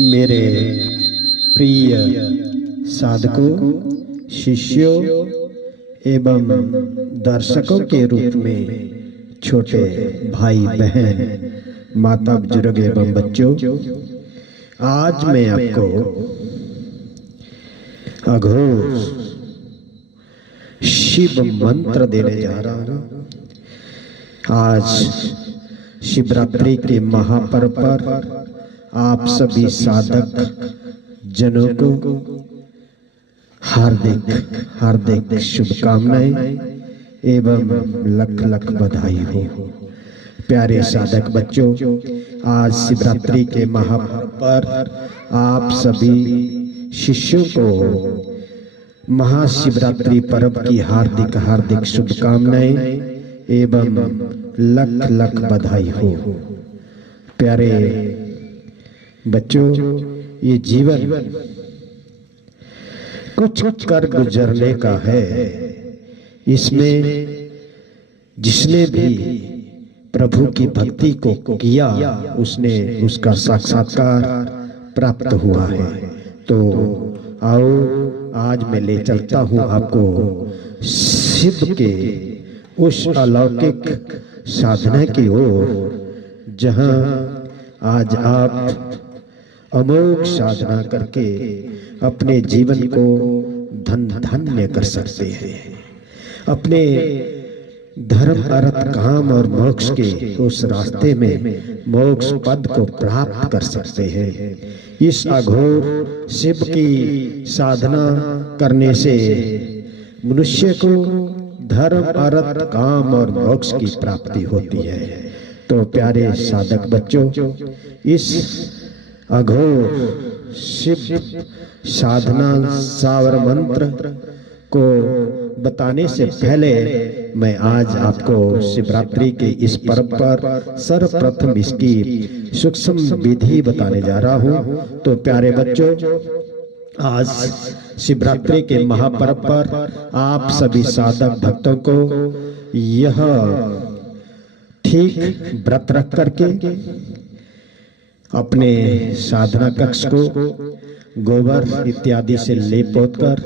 मेरे प्रिय साधकों, शिष्यों एवं दर्शकों के रूप में छोटे भाई बहन, माता बुजुर्ग एवं बच्चों, आज मैं आपको अघोर शिव मंत्र देने जा रहा हूं। आज शिवरात्रि के महापर्व पर आप सभी साधक जनों को हार्दिक हार्दिक शुभकामनाएं एवं लख लख बधाई हो। प्यारे साधक बच्चों, आज शिवरात्रि के महापर्व पर आप सभी शिष्यों को महाशिवरात्रि पर्व की हार्दिक हार्दिक शुभकामनाएं एवं लख लख बधाई हो। प्यारे बच्चों, ये जीवन कुछ कर गुजरने का है। इसमें जिसने भी प्रभु की भक्ति को किया उसने उसका साक्षात्कार प्राप्त हुआ है। तो आओ, आज मैं ले चलता हूं आपको शिव के उस अलौकिक साधना की ओर, जहां आज आप अमोघ साधना करके अपने जीवन को धन्य कर सकते हैं। अपने धर्म अर्थ काम और मोक्ष के उस रास्ते में मोक्ष पद को प्राप्त कर सकते हैं। इस अघोर शिव की साधना करने से मनुष्य को धर्म अर्थ काम और मोक्ष की प्राप्ति होती है। तो प्यारे साधक बच्चों, इस अघोर शिव साधना सावर मंत्र को बताने से पहले मैं आज आपको शिवरात्रि के इस पर्व पर सर्वप्रथम इसकी सूक्ष्म विधि बताने जा रहा हूं। तो प्यारे बच्चों, आज शिवरात्रि के महापर्व पर आप सभी साधक भक्तों को यह ठीक व्रत रख करके अपने साधना कक्ष को गोबर इत्यादि से लेप पोत कर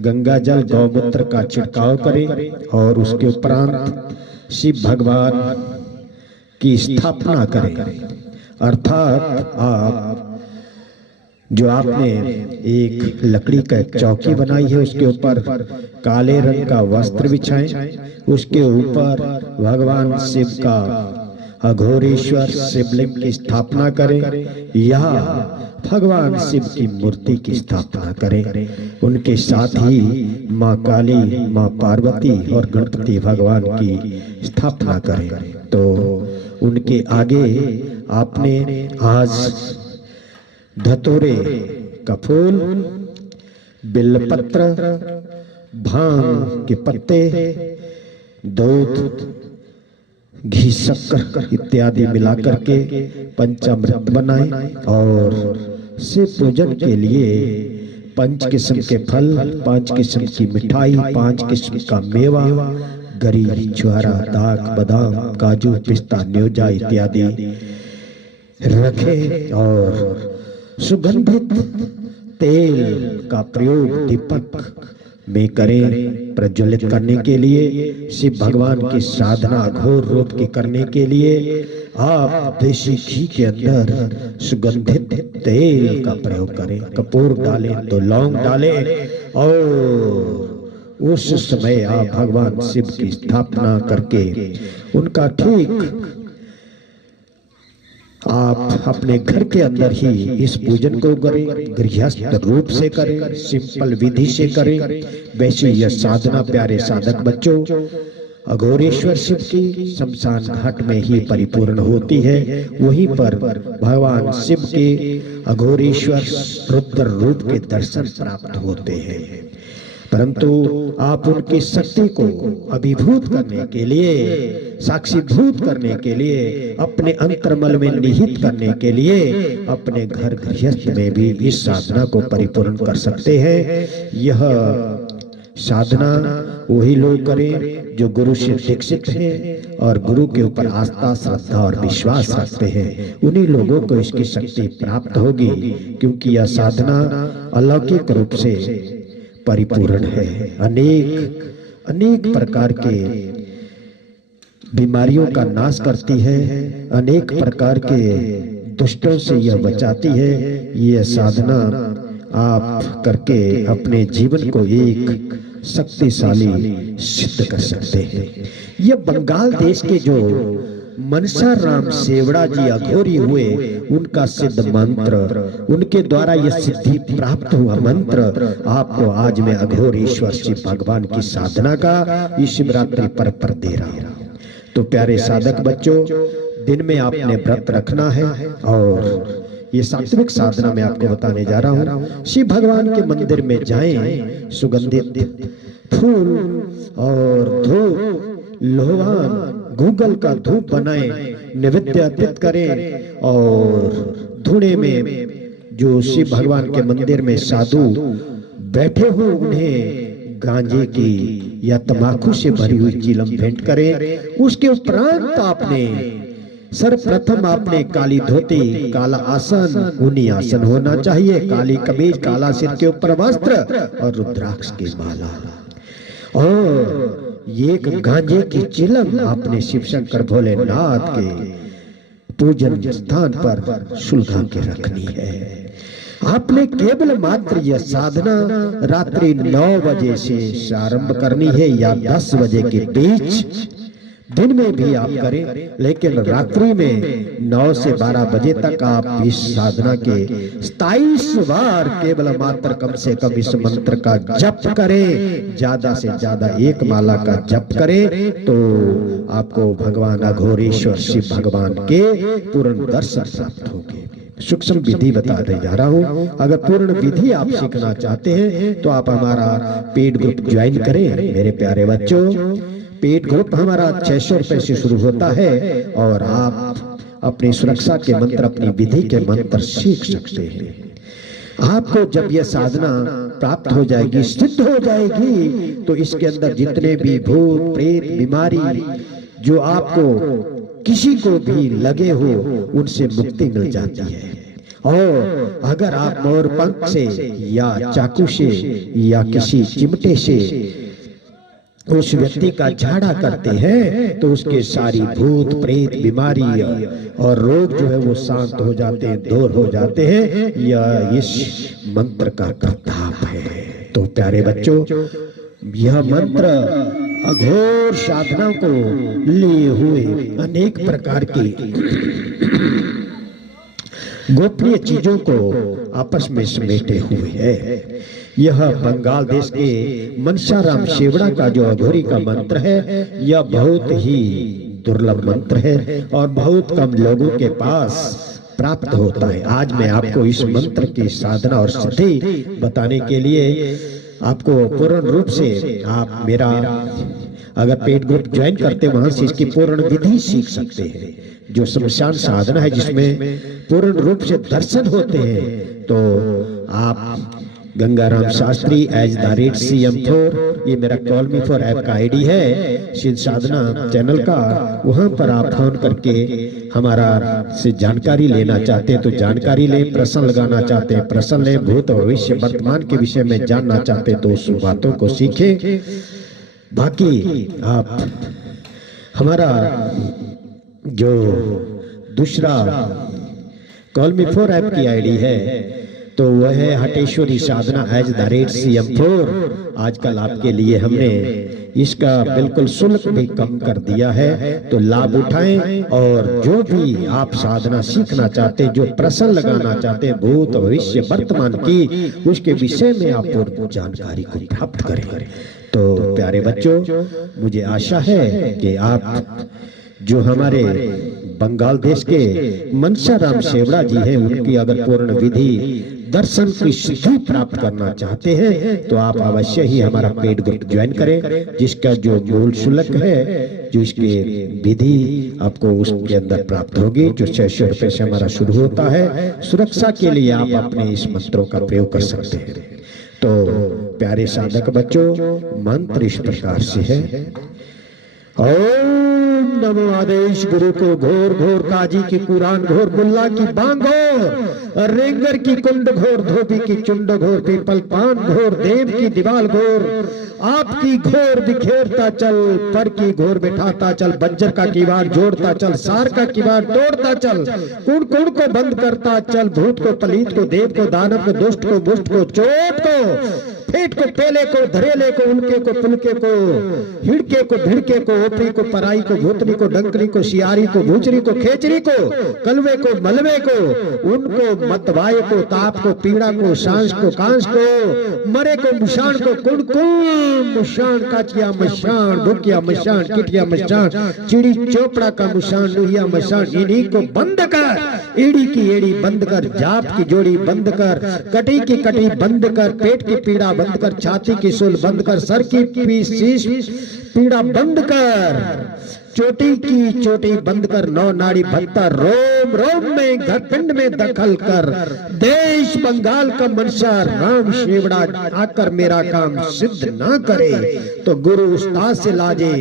गंगा जल गौमूत्र का छिड़काव करें और उसके उपरांत शिव भगवान की स्थापना करें। अर्थात आप जो आपने एक लकड़ी का चौकी बनाई है उसके ऊपर काले रंग का वस्त्र बिछाएं, उसके ऊपर भगवान शिव का अघोरेश्वर शिवलिंग की स्थापना करें या भगवान शिव की मूर्ति की स्थापना करें। उनके साथ ही माँ काली, माँ पार्वती और गणपति भगवान की स्थापना करें। तो उनके आगे आपने आज धतूरे का फूल, बिल्वपत्र, भांग के पत्ते, दूध, घी, शक्कर इत्यादि मिलाकर के पंचामृत बनाएं और शिव पूजन के लिए 5 किस्म के फल, 5 किस्म की मिठाई, 5 किस्म का मेवा, गरी, छुहारा, दाख, बादाम, काजू, पिस्ता, न्योजा इत्यादि रखें और सुगंधित तेल का प्रयोग दीपक में करें। प्रज्वलित करने के लिए शिव भगवान की साधना घोर रूप की करने के लिए आप देसी घी के अंदर सुगंधित तेल का प्रयोग करें। कपूर डालें तो लौंग डालें और उस समय आप भगवान शिव की स्थापना करके उनका ठीक आप अपने घर के अंदर ही इस पूजन को करें। गृहस्थ रूप से करें, सिंपल विधि से करें। वैसे यह साधना प्यारे साधक बच्चों अघोरेश्वर शिव की शमशान घाट में ही परिपूर्ण होती है। वहीं पर भगवान शिव के अघोरेश्वर रुद्र रूप के दर्शन प्राप्त होते हैं। परंतु आप उनकी शक्ति को अभिभूत करने के लिए, साक्षीभूत करने के लिए, अपने अंतर्मल में निहित करने के लिए अपने घर गृहस्थ में भी इस साधना को परिपूर्ण कर सकते हैं। यह साधना वही लोग करें जो गुरु से दीक्षित हैं और गुरु के ऊपर आस्था, श्रद्धा और विश्वास रखते हैं। उन्हीं लोगों को इसकी शक्ति प्राप्त होगी, क्योंकि यह साधना अलौकिक रूप से परिपूर्ण है। अनेक प्रकार के बीमारियों का नाश करती है, अनेक प्रकार के दुष्टों से यह बचाती है। यह साधना आप करके अपने जीवन को एक शक्तिशाली सिद्ध कर सकते हैं। यह बंगाल देश के जो मनसा राम सेवड़ा जी अघोरी हुए, उनका सिद्ध मंत्र, उनके द्वारा यह सिद्धि प्राप्त हुआ मंत्र आपको आज मैं अघोरेश्वर शिव भगवान की साधना का इस शिवरात्रि पर दे रहा हूं। तो प्यारे साधक बच्चों, दिन में आपने व्रत रखना है और ये सात्विक साधना मैं आपको बताने जा रहा हूँ। शिव भगवान के मंदिर में जाएं, सुगंधित फूल और धूप, लोहान गूगल का धूप बनाएं, नैवेद्य अर्पित करें और धुने में जो शिव भगवान के मंदिर में साधु बैठे हो उन्हें गांजे की या तंबाकू से भरी हुई चिलम भेंट करें। उसके उपरांत आपने सर्वप्रथम आपने काली धोती, काला आसन, ऊनी आसन होना चाहिए, काली कमीज, काला सिर के ऊपर वस्त्र और रुद्राक्ष की माला, और एक गांजे की चिलम आपने शिव शंकर भोलेनाथ के पूजन स्थान पर सुलगा के रखनी है। आपने केवल मात्र यह साधना रात्रि 9 बजे से आरंभ करनी है या 10 बजे के बीच। दिन में भी आप करें, लेकिन रात्रि में 9 से 12 बजे तक आप इस साधना के 27 बार केवल मात्र कम से कम इस मंत्र का जप करें। ज्यादा से ज्यादा एक माला का जप करें तो आपको भगवान अघोरेश्वर शिव भगवान के पूर्ण दर्शन प्राप्त होंगे। सूक्ष्म विधि बताते जा रहा हूँ। अगर पूर्ण विधि आप सीखना चाहते हैं तो आप हमारा पेड ग्रुप ज्वाइन करें। मेरे प्यारे बच्चों, पेड ग्रुप हमारा 600 रुपए से शुरू होता है और आप अपनी सुरक्षा के मंत्र, अपनी विधि के मंत्र सीख सकते हैं। आपको जब यह साधना प्राप्त हो जाएगी, सिद्ध हो जाएगी, तो इसके अंदर जितने भी भूत प्रेत बीमारी जो आपको किसी को भी लगे हो, उनसे मुक्ति मिल जाती है। और अगर आप मोर पंख से या चाकू से या किसी चिमटे से उस व्यक्ति का झाड़ा करते हैं तो उसके सारी भूत प्रेत बीमारी और रोग जो है वो शांत हो जाते हैं, दूर हो जाते हैं। यह इस मंत्र का प्रताप है। तो प्यारे बच्चों, यह मंत्र अघोर साधना को लिए हुए अनेक प्रकार की गोपनीय चीजों को आपस में समेटे हुए है। यह बंगाल देश के मनसाराम सेवड़ा का जो अघोरी का मंत्र है, यह बहुत ही दुर्लभ मंत्र है और बहुत कम लोगों के पास प्राप्त होता है। आज मैं आपको इस मंत्र की साधना और सिद्धि बताने के लिए आपको पूर्ण रूप से आप मेरा अगर पेड ग्रुप ज्वाइन करते वहां से इसकी पूर्ण विधि सीख सकते हैं। जो शमशान साधना है जिसमें पूर्ण रूप से दर्शन होते हैं, तो आप गंगाराम शास्त्री @CM4 ये मेरा कॉल मी फॉर ऐप का आईडी है, सिद्ध साधना चैनल का। वहां पर आप फोन करके हमारा से जानकारी लेना चाहते हैं तो जानकारी लें, प्रश्न लगाना चाहते हैं प्रश्न लें, भूत भविष्य वर्तमान के विषय में जानना चाहते हैं तो उस बातों को सीखें। बाकी आप हमारा जो दूसरा कॉल मी फॉर ऐप की आईडी है तो वह है हटेश्वरी साधना @CM4। आजकल आपके लिए हमने इसका बिल्कुल शुल्क भी कम कर दिया है, तो लाभ उठाएं और जो भी आप साधना सीखना चाहते हैं, जो प्रश्न लगाना चाहते हैं भूत भविष्य वर्तमान की, उसके विषय में आप पूर्ण जानकारी को प्राप्त करें। तो प्यारे बच्चों, मुझे आशा है कि आप जो हमारे बंगाल देश के मनसाराम सेवड़ा जी हैं, उनकी अगर पूर्ण विधि दर्शन की सिद्धि प्राप्त करना चाहते हैं तो आप अवश्य ही हमारा पेड ग्रुप ज्वाइन करें, जिसका जो मूल शुल्क है, जो इसके विधि आपको उसके अंदर प्राप्त होगी, जो 600 रुपए से हमारा शुरू होता है। सुरक्षा के लिए आप अपने इस मंत्रों का प्रयोग कर सकते हैं। तो प्यारे साधक बच्चों, मंत्र इस प्रकार से है। ओम नमो आदेश गुरु को घोर घोर काजी की कुरान घोर मुल्ला की बांग घोर रेंगर की कुंड घोर धोबी की चुंड घोर पीपल पान घोर देव की दीवाल घोर आपकी घोर बिखेरता चल पर की घोर बिठाता चल बज्जर का किवाड़ जोड़ता चल सार का किवाड़ तोड़ता चल कुण कुण को बंद करता चल भूत को पलीत को देव को दानव को दुष्ट को मुष्ट को चोट को पेट को पेले को धरेले को उनके को पुलके को हिड़के को भिड़के को ओपरी को पराई को भूतनी को डंकरी को सियारी को भूचरी को खेचरी को कलवे को मलवे को उनको मतवाय को ताप को पीड़ा को सांस को कांस को मरे को मुशान को कुड़कुल मुशान काचिया मशान भुकिया मशान किटिया मशान चिड़ी चोपड़ा का मुशान लुहिया मशान इन्हीं को बंद कर एड़ी की एड़ी बंद कर जाप की जोड़ी बंद कर कटी की कटी बंद कर पेट की पीड़ा बंद कर छाती की सूल बंद कर सर की शीश पीड़ा बंद कर चोटी की चोटी बंद कर नौ नाड़ी भत्ता रोम रोम में घरपिंड में दखल कर देश बंगाल का मनसा राम शेवड़ा आकर मेरा काम सिद्ध ना करे तो गुरु उस्ताद से लाजे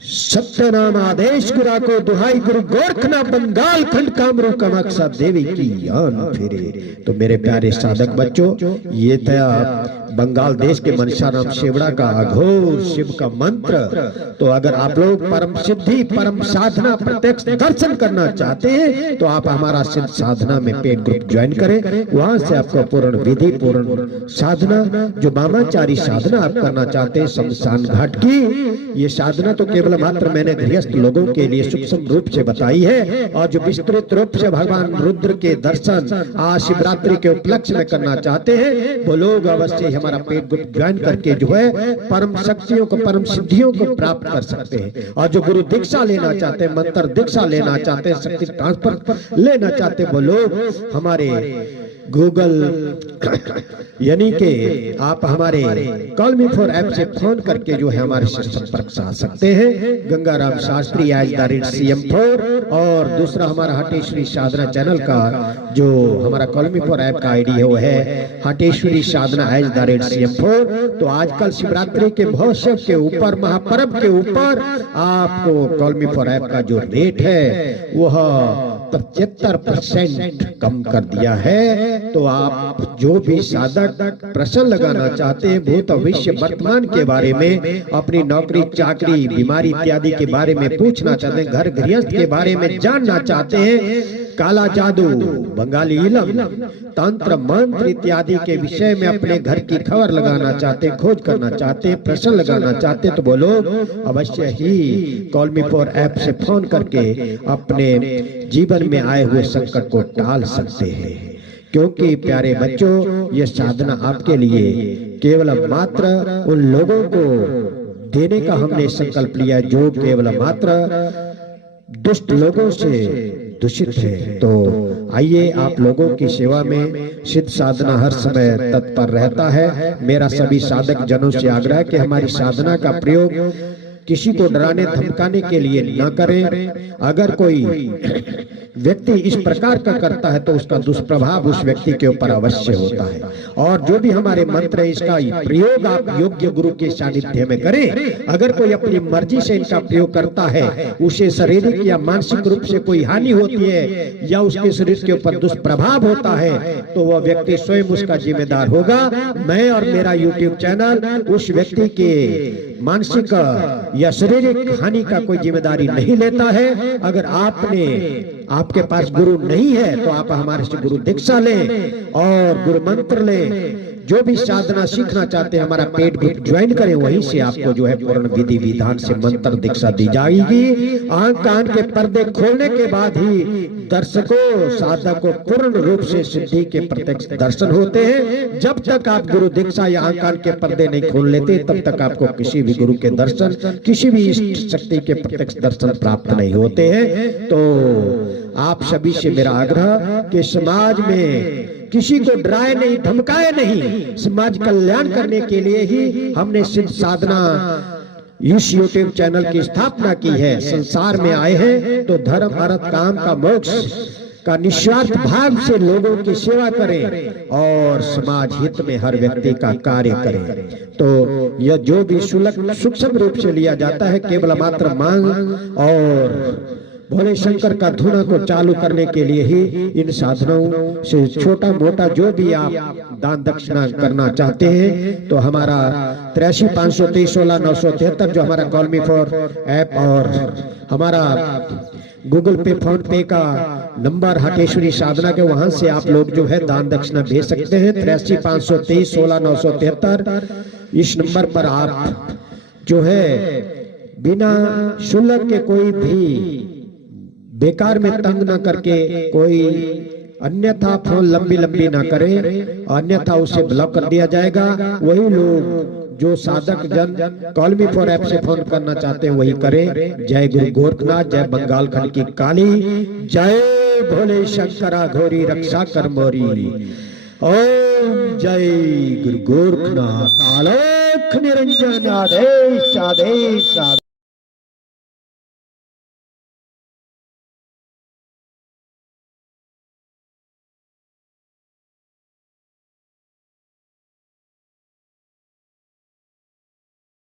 सत्यनाम आदेश गुरा को दुहाई गुरु गोरखना बंगाल खंड कामरू कामाक्षा देवी की यान फिरे। तो मेरे प्यारे साधक बच्चों, ये था बंगाल देश के मनसाराम शेवड़ा का अघोर शिव का मंत्र। तो अगर आप लोग परम सिद्धि परम साधना प्रत्यक्ष दर्शन करना चाहते हैं तो आप हमारा सिद्ध साधना में पेड ग्रुप ज्वाइन करें। वहां से आपको पूर्ण विधि पूर्ण साधना जो बामाचारी साधना आप करना चाहते हैं शमशान घाट की, ये साधना तो केवल मात्र मैंने गृहस्थ लोगों के लिए सूक्ष्म रूप से बताई है और जो विस्तृत रूप से भगवान रुद्र के दर्शन आज शिवरात्रि के उपलक्ष्य में करना चाहते हैं वो लोग अवश्य हमारा पेड ग्रुप ज्वाइन करके जो है परम शक्तियों को परम सिद्धियों को प्राप्त कर सकते हैं। और जो गुरु दीक्षा लेना चाहते हैं, मंत्र दीक्षा लेना चाहते हैं, शक्ति ट्रांसफर लेना चाहते हैं वो लोग हमारे गूगल यानी कि आप हमारे कॉल मी फॉर ऐप से फोन करके जो है हमारे से संपर्क साध सकते हैं। गंगाराम शास्त्री @CM4 और दूसरा हमारा हटेश्वरी साधना चैनल का जो हमारा कॉल मी फॉर ऐप का आईडी है वो है हटेश्वरी साधना @CM4। तो आजकल शिवरात्रि के महोत्सव के ऊपर महापर्व के ऊपर आपको कॉल मी फॉर ऐप का जो रेट है वह 75% कम कर दिया है। तो आप जो भी साधक प्रश्न लगाना चाहते हैं भूत भविष्य वर्तमान के बारे में, अपनी नौकरी चाकरी बीमारी इत्यादि के बारे में पूछना चाहते हैं, घर गृहस्थ के बारे में जानना चाहते हैं, काला जादू बंगाली इलम तंत्र मंत्र इत्यादि के विषय में अपने घर की खबर लगाना चाहते, खोज करना चाहते, प्रश्न लगाना चाहते तो वो लोग अवश्य ही कॉल मी फॉर ऐप से फोन करके अपने जीवन में आए हुए संकट को टाल सकते हैं। क्योंकि प्यारे बच्चों ये साधना आपके लिए केवल मात्र उन लोगों को देने का हमने संकल्प लिया जो केवल मात्र दुष्ट लोगों से दूषित है। तो आइए आप लोगों की सेवा में सिद्ध साधना हर समय तत्पर रहता है। मेरा सभी साधक जनों से आग्रह है कि हमारी साधना का प्रयोग किसी को डराने धमकाने के लिए न करें। अगर कोई व्यक्ति इस प्रकार का करता है तो उसका दुष्प्रभाव उस व्यक्ति के ऊपर अवश्य होता है। और जो भी हमारे मंत्र है इसका प्रयोग आप योग्य गुरु के सानिध्य में करें। अगर कोई अपनी मर्जी से इनका प्रयोग करता है उसे शारीरिक या मानसिक रूप से कोई हानि होती है या उसके शरीर के ऊपर दुष्प्रभाव होता है तो वह व्यक्ति स्वयं उसका जिम्मेदार होगा। मैं और मेरा YouTube चैनल उस व्यक्ति के मानसिक या शारीरिक हानि का कोई जिम्मेदारी नहीं लेता है। अगर आपके पास गुरु नहीं है तो आप हमारे से गुरु दीक्षा लें और गुरु मंत्र लें। जो भी साधना सीखना चाहते हैं हमारा पेड ग्रुप ज्वाइन करें, वहीं से आपको जो है पूर्ण विधि विधान से मंत्र दीक्षा दी जाएगी। आंख कान के पर्दे खोलने के बाद ही दर्शकों साधक को पूर्ण रूप से सिद्धि के प्रत्यक्ष दर्शन होते हैं। जब तक आप गुरु दीक्षा या आंख कान के पर्दे नहीं खोल लेते तब तक आपको किसी भी गुरु के दर्शन किसी भी इष्ट शक्ति के प्रत्यक्ष दर्शन प्राप्त नहीं होते हैं। तो आप सभी से मेरा आग्रह कि समाज में किसी को डराए नहीं धमकाए नहीं, समाज कल्याण करने के लिए ही हमने सिद्ध साधना इस YouTube चैनल की स्थापना की है। संसार में आए हैं तो धर्म अर्थ काम का मोक्ष का निस्वार्थ भाव से लोगों की सेवा करें और समाज हित में हर व्यक्ति का कार्य करें। तो यह जो भी सूक्ष्म रूप से लिया जाता है केवल मात्र मांग और भोले शंकर का धुना को चालू करने के लिए ही इन साधनों से छोटा मोटा जो भी आप दान दक्षिणा करना चाहते हैं तो हमारा 83-523-16-973 जो हमारा कॉल मी फॉर ऐप और हमारा गूगल पे फोन पे का नंबर हटेश्वरी साधना के वहां से आप लोग जो है दान दक्षिणा भेज सकते हैं। 83-523-16-973 इस नंबर पर आप जो है बिना शुल्क के कोई भी बेकार में तंग ना करके कोई अन्यथा फोन लंबी ना करे, अन्यथा उसे ब्लॉक कर दिया जाएगा। वही लोग जो साधक जन कॉल मी फॉर ऐप से फोन करना चाहते हैं वही करें। जय गुरु गोरखनाथ, जय बंगाल खंड की काली, जय भोले शंकरा घोरी रक्षा कर मोरी। ओम जय गुरु गोरखनाथ, आलोक निरंजन आदेश आदेश।